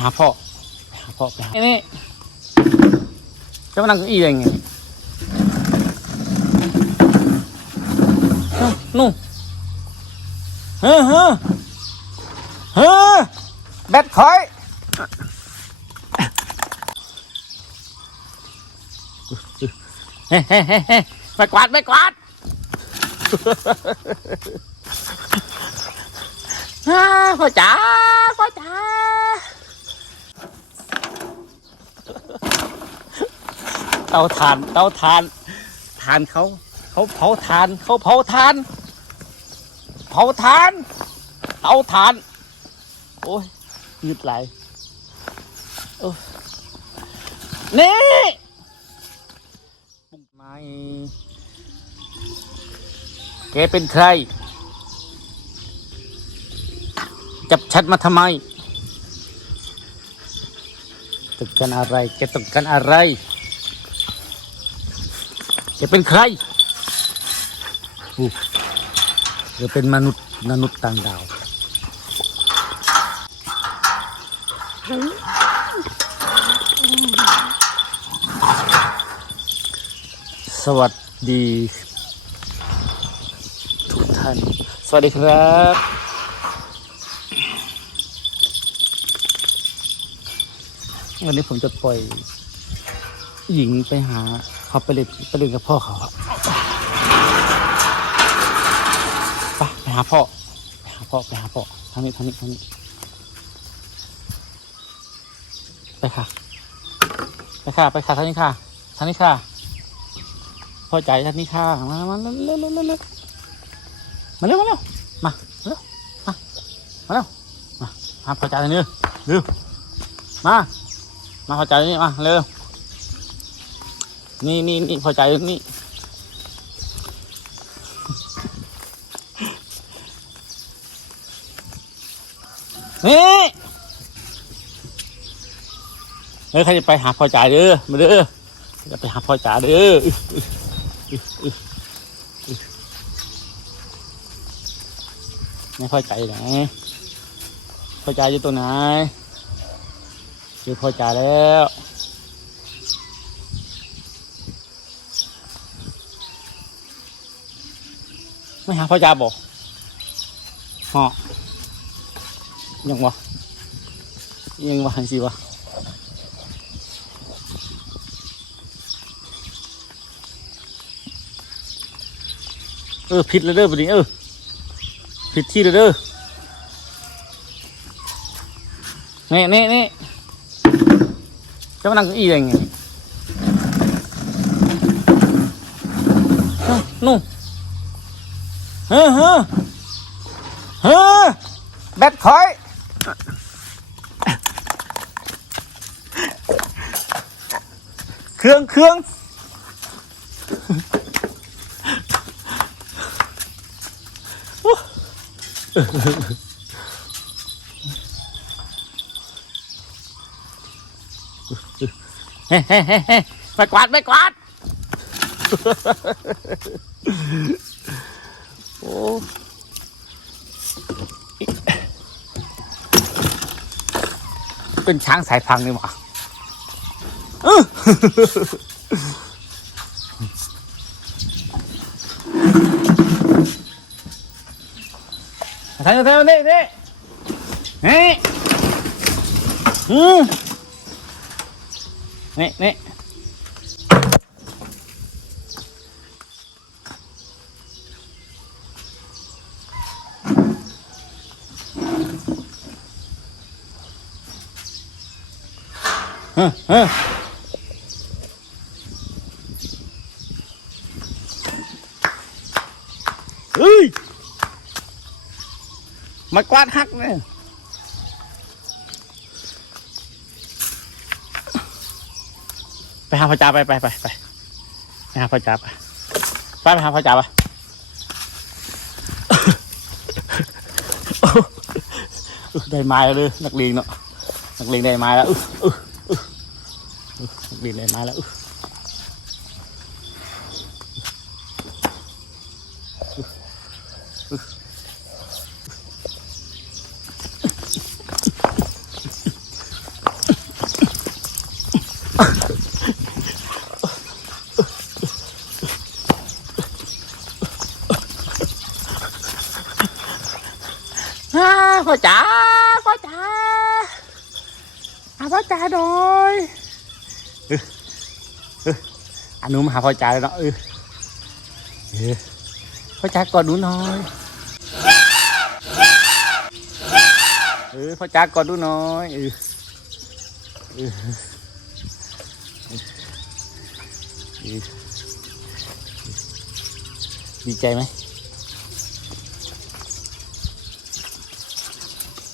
หาพ่อไปหาพ่อไปหานี่จะมานั่งเก้าอี้ได้ไงนู่นเฮ้อเฮ้อเฮ้อแบตคอยเฮ้เฮ้เฮ้เฮ้ไปกวาดไปกวาดอ้าพ่อจ๋าพ่อจ๋า เตาถ่าน เตาถ่านถ่านเขาเขาเผาถ่านเขาเผาถ่าน เผาถ่านเตาถ่าน โอ้ยยืดไหลโอ้ยนี่ปุ่มไม้แกเป็นใคร จับชัดมาทำไมต้องการอะไรแกต้องการอะไร แกเป็นใครอู้แกเป็นมนุษย์มนุษย์ต่างดาวสวัสดี ทุกท่าน สวัสดีครับ วันนี้ผมจะปล่อยหญิงไปหา เขาไปเล่นไปเล่นกับพ่อเขาครับไปไปหาพ่อไปหาพ่อไปหาพ่อทางนี้ทางนี้ทางนี้ไปค่ะ ไปค่ะ ไปค่ะทางนี้ค่ะทางนี้ค่ะพ่อใจทางนี้ค่ะมามาเร็วเร็วเร็วเร็วมาเร็วมาเร็วมาเร็วมามาเร็วมาหาพ่อใจทางนี้เร็วมามาพอใจนี่มาเร็ว นี่นี่นี่พอใจนี่นี่เฮ้ยใครจะไปหาพอใจเด้อมาเด้อจะไปหาพอใจเด้อไม่พอใจไหนพอใจอยู่ตัวไหนคือพอใจแล้ว ไม่หาพ่อจ่าบอกฮะยังวะยังวะหันสิวะเออผิดแล้วเด้อปนี้เออผิดที่แล้วเด้อนี่นี่นี่จะมานั่งเก้าอี้ได้ไงนู่น เฮ้อเฮ้อเฮ้อแบตคอย เครื่องเครื่องเฮ้เฮ้เฮ้เฮ้ไปกวาดไปกวาด เป็นช้างสายพังนี่หว่าอื้อทางนี้ทางนี้นี่นี่อืมนี่นี่ เฮ้ยมากวาดหักเนี่ยไปหาพระจ่าไปไปไปไปไปหาพระจ่าไปไปไปหาพระจ่าไปได้ไม้แล้วเลยนักเลงเนาะนักเลงได้ไม้แล้ว đi lên má lỡ có trả có trả à có trả rồi. เออเอออันนู้นมาหาพ่อจ๋าเลยเนาะเออเออพ่อจ๋ากอดหนูหน่อยเออพ่อจ๋ากอดหนูหน่อยเออเออเออเออดีใจไหม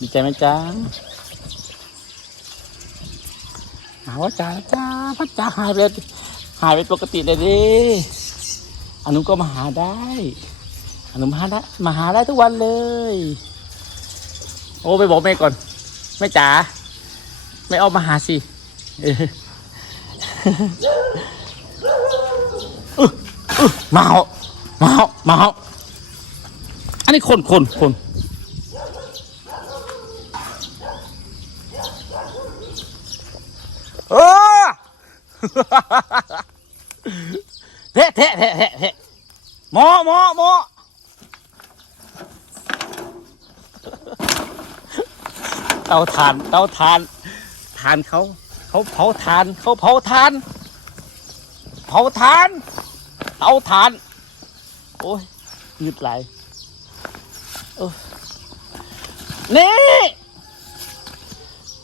ดีใจไหมจ๊ะ หาว่าจ๋าจ้าพ่อจ๋าหายไปแล้วหายไปปกติเลยดิอนุก็มาหาได้อนุมาหาได้มาหาได้ทุกวันเลย โอ้ไปบอกแม่ก่อนแม่จ๋าไม่เอามาหาสิเอออึ๊ะอึ๊ะมาเอามาเอามาเอาอันนี้คนคนคน เออ เทะเทะเทะเทะเทะหมอหมอหมอเตาถ่านเตาถ่านถ่านเขาเขาเผาถ่านเขาเผาถ่าน เผาถ่าน เตาถ่าน โอ้ยหงึดไหลเออนี่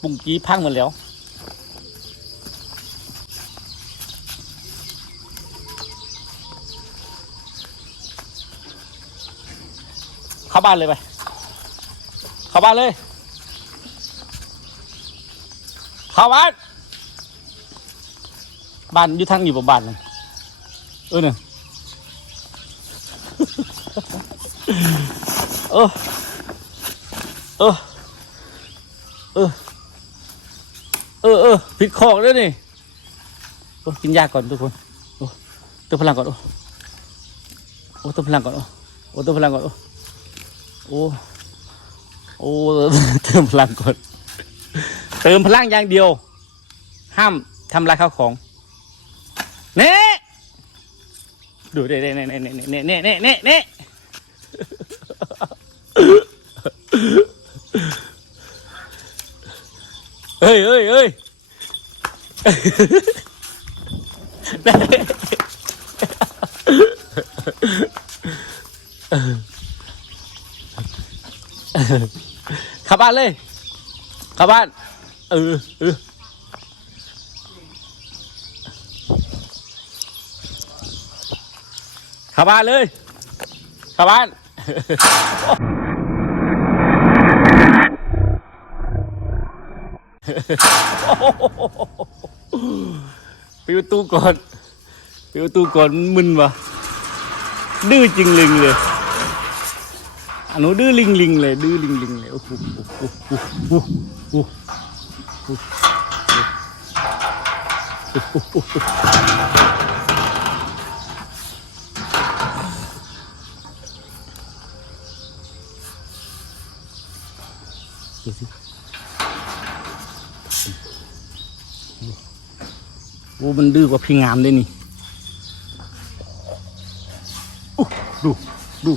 ปุ่งกี้พังหมดแล้วาบ้านเลยไป เข้าบ้านเลย เข้าบ้าน บ้านอยู่ทางอยู่บนบ้านเลยเออเนี่ยเออ เออ เออ เออเออผิดคอกแล้วนี่โอ้กินยาก่อนทุกคนโอ้เติมพลังก่อนโอ้โอ้เติมพลังก่อนโอ้โอ้เติมพลังก่อนโอ้ โอ้โอ้เติมพลังก่อนเติมพลังอย่างเดียว ห้ามทำลายข้าวของเน่ดูเน่เน่เน่เน่เน่เน่เน่เน่เน่เฮ้ยเฮ้ยเฮ้ยเข้าบ้านเลยเข้าบ้าน เออเออเข้าบ้านเลยเข้าบ้านปิดประตูก่อนปิดประตูก่อนมันมึนวะดื้อจริงลิงเลย อันนู้ดื้อลิงลิงเลยดื้อลิงลิงเลยโอ้โหโอ้โหโอ้โหโอ้โหโอ้โหดูสิโอ้มันดื้อกว่าพี่งามด้วยนี่โอ้ดู ดู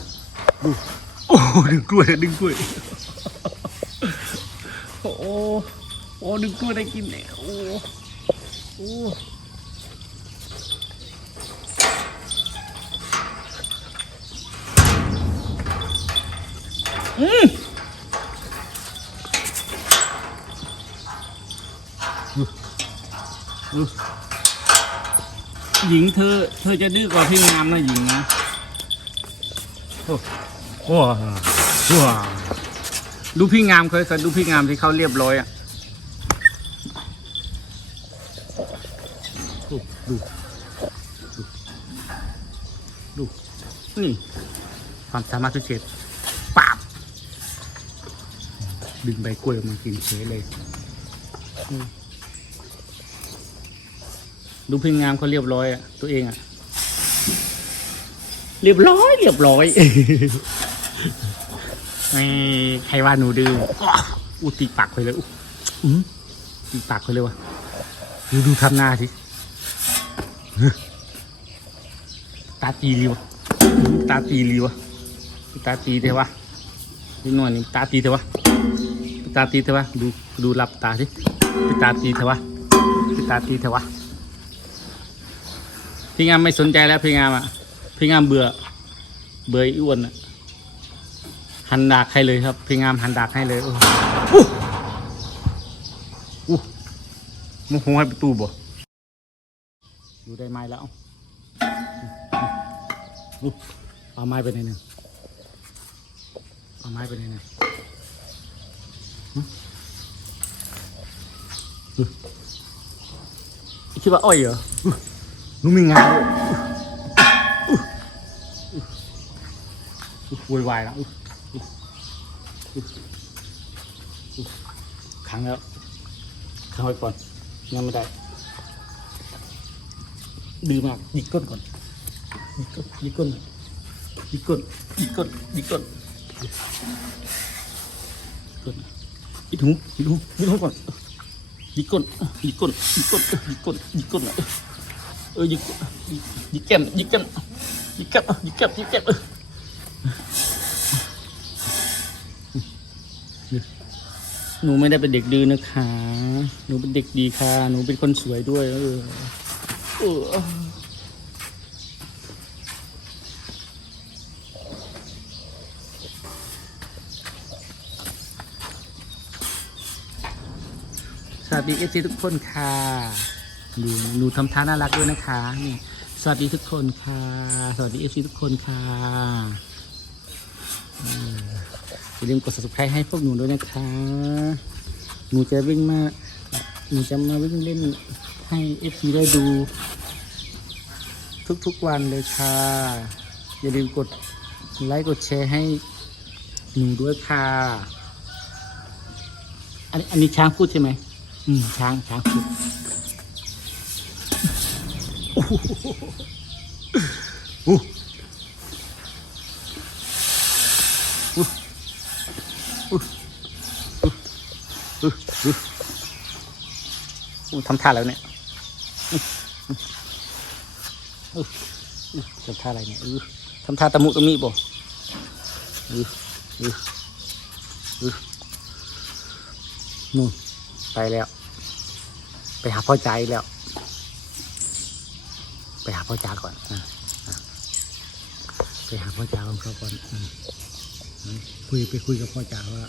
ดูโอ้ดึงกล้วยดึงกล้วย โอ้โอ้ดึงกล้วยได้กินเนี่ยโอ้โอ้อืมหญิงเธอ เธอจะดื้อกว่าพี่งามนะหญิงนะ ว้าวว้าวดูพี่งามเคยเคยดูพี่งามที่เขาเรียบร้อยอะดูดูดูนี่ความสามารถพิเศษปาบดึงใบกล้วยมากินเฉยเลย ดูพี่งามเขาเรียบร้อยอะตัวเองอะเรียบร้อย เรียบร้อย ไม่ใครว่าหนูดื้ออูตีปากไปเลยอู้อื้อตีปากไปเลยวะดูดูทำหน้าสิตาตีรีวะตาตีรีวะตาตีได้วะนิดหน่อยนี่ตาตีเถอวะตาตีเถอวะดูดูหลับตาสิตาตีเถอวะตาตีเถอวะพี่งามไม่สนใจแล้วพี่งามอะพี่งามเบื่อเบื่ออ้อ้วนอะ หันดากให้เลยครับพี่งามหันดากให้เลยโอ้อู้อู้โมโหให้ประตูบ่อยู่ได้ไม้แล้วอุ๊ยเอาไม้ไปไหนหนึ่งเอาไม้ไปไหนหนึ่งหึอุ๊ยคิดว่าอ้อยเหรออุ๊ยหนูมีงานด้วยอุ๊ยอุ๊ยอุ๊ยอุ๊ยโวายแล้ว ขังแล้วขังไว้ก่อนยังไม่ได้ดื้อมากหยิกก้นก่อนยิกก้นยิกก้นยิกก้นยิกก้นก้นยิกหูยิกหูยิกหูก่อนยิกก้นยิกก้นยิกก้นยิกก้นยิกก้นเออยิกยิกแก้มยิกแก้มยิกแก้มยิกแก้มยิกแก้ม หนูไม่ได้เป็นเด็กดื้อนะคะ หนูเป็นเด็กดีค่ะ หนูเป็นคนสวยด้วย เออเออสวัสดีเอฟซีทุกคนค่ะ ดูหนูทำท่าน่ารักด้วยนะคะนี่สวัสดีทุกคนค่ะ สวัสดีเอฟซีทุกคนค่ะ อย่าลืมกด subscribe ให้พวกหนูด้วยนะคะ หนูจะวิ่งมา หนูจะมาวิ่งเล่นให้เอฟซีได้ดู ทุกๆวันเลยค่ะ อย่าลืมกดไลค์กดแชร์ให้หนูด้วยค่ะ อันนี้อันนี้ช้างพูดใช่ไหม อืม ช้างช้างพูดโอ้โหโอ้โหโอ้โหโอ้โหโอ้โห ทำท่าแล้วเนี่ยทำท่าอะไรเนี่ยทำท่าตะมุตะมิบ่นู่นไปแล้ว ไปหาพ่อใจแล้ว ไปหาพ่อจาก่อนไปหาพ่อจาก่อนเขาก่อนคุยไปคุยกับพ่อจาว่า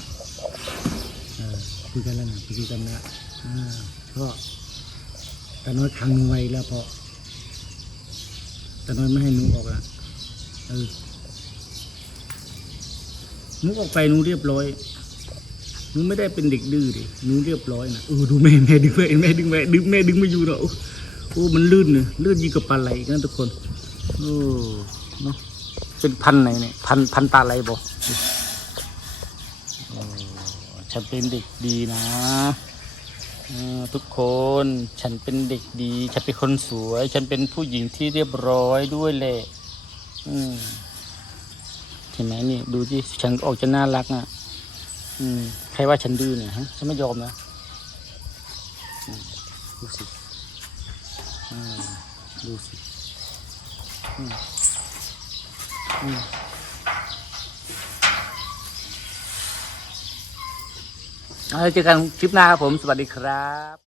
คุยกันแล้วนะคุยกันนะอ่าก็ตาน้อยครั้งหนึงไว้แล้วพอตาน้อยไม่ให้หนูออกอะเออหนูออกไปหนูเรียบร้อยหนูไม่ได้เป็นเด็กดื้อดิหนูเรียบร้อยนะเออดูแม่แม่ดึงแม่แม่ดึงแม่ดึงแม่ดึงไม่อยู่เนาะโอ้ มันลื่นเนอะลื่นยิ่งกับปลาไหลอีกนทุกคน โอ้เนาะเป็นพันไหนเนี่ย พันพันธุ์ปลาไหลบอก ฉันเป็นเด็กดีนะทุกคนฉันเป็นเด็กดี ฉันเป็นคนสวย ฉันเป็นผู้หญิงที่เรียบร้อยด้วยแหละเห็นไหมนี่ดูที่ฉันออกจะน่ารักอะ อืม ใครว่าฉันดื้อเนี่ยฮะฉันไม่ยอมนะดูสิดูสิอืมอืม เอาไว้เจอกันคลิปหน้าครับผม สวัสดีครับ